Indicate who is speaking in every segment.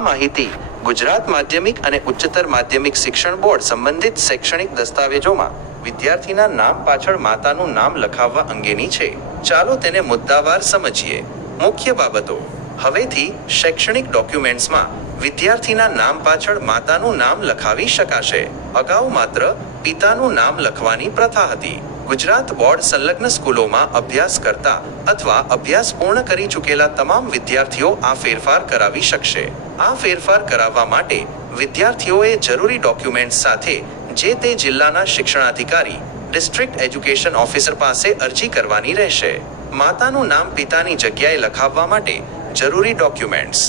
Speaker 1: આ માહિતી ગુજરાત માધ્યમિક અને ઉચ્ચતર માધ્યમિક શિક્ષણ બોર્ડ સંબંધિત શૈક્ષણિક દસ્તાવેજોમાં વિદ્યાર્થીના નામ પાછળ માતાનું નામ લખાવવા અંગેની છે ચાલો તેને મુદ્દાવાર સમજીએ મુખ્ય બાબતો હવેથી શૈક્ષણિક ડોક્યુમેન્ટ્સમાં વિદ્યાર્થીના નામ પાછળ માતાનું નામ લખાવી શકાશે અગાઉ માત્ર પિતાનું નામ લખવાની પ્રથા હતી ગુજરાત બોર્ડ સંલગ્ન સ્કૂલોમાં અભ્યાસ કરતા અથવા અભ્યાસ પૂર્ણ કરી ચૂકેલા તમામ વિદ્યાર્થીઓ આ ફેરફાર કરાવી શકશે આ ફેરફાર કરાવવા માટે વિદ્યાર્થીઓએ જરૂરી ડોક્યુમેન્ટ્સ સાથે જે તે જિલ્લાના શિક્ષણાધિકારી ડિસ્ટ્રિક્ટ એજ્યુકેશન ઓફિસર પાસે અરજી કરવાની રહેશે માતાનું નામ પિતાની જગ્યાએ લખાવવા માટે જરૂરી ડોક્યુમેન્ટ્સ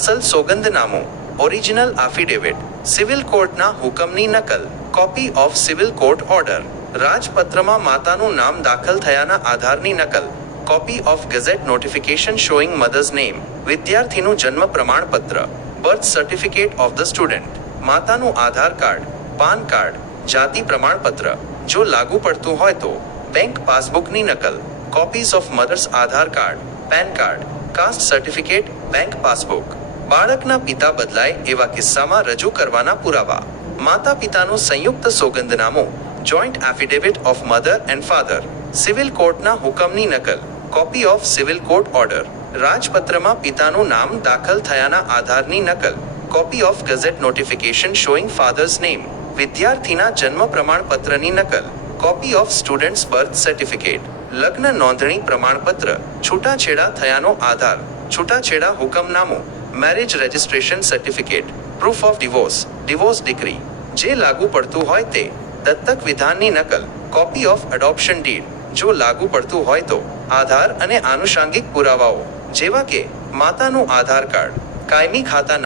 Speaker 1: અસલ સોગંદનામું ઓરિજિનલ આફિડેવિટ સિવિલ કોર્ટના હુકમની નકલ copy of civil court order રાજપત્રમાં માતાનું નામ દાખલ થયાના આધારની નકલ copy of gazette notification showing mother's name વિદ્યાર્થીનું જન્મ પ્રમાણપત્ર birth certificate of the student માતાનું આધાર કાર્ડ પાન કાર્ડ જાતિ પ્રમાણપત્ર જો લાગુ પડતું હોય તો બેંક પાસબુકની નકલ copies of mother's Aadhaar card PAN card caste certificate bank passbook બાળકના પિતા બદલાય એવા કિસ્સામાં રજૂ કરવાના પુરાવા માતા પિતાનું સંયુક્ત સોગંદનામું joint affidavit of mother and father civil કોર્ટના હુકમની નકલ copy of civil court order રાજપત્રમાં પિતાનું નામ દાખલ થયાના આધારની નકલ copy of gazette notification showing father's name વિદ્યાર્થીના જન્મ પ્રમાણપત્રની નકલ copy of student's birth certificate લગ્ન નોંધણી પ્રમાણપત્ર છૂટાછેડા થયાનો આધાર છૂટાછેડા હુકમનામું marriage registration certificate proof of divorce divorce decree જે લાગુ પડતું હોય તે દત્તક વિધાનની નકલ કોપી ઓફ અડોપ્શન ડીડ જો લાગુ પડતું હોય તો આધાર અને આનુષાંગિક પુરાવાઓ જેવા કે માતાનું આધાર કાર્ડ કાયમી ખાતા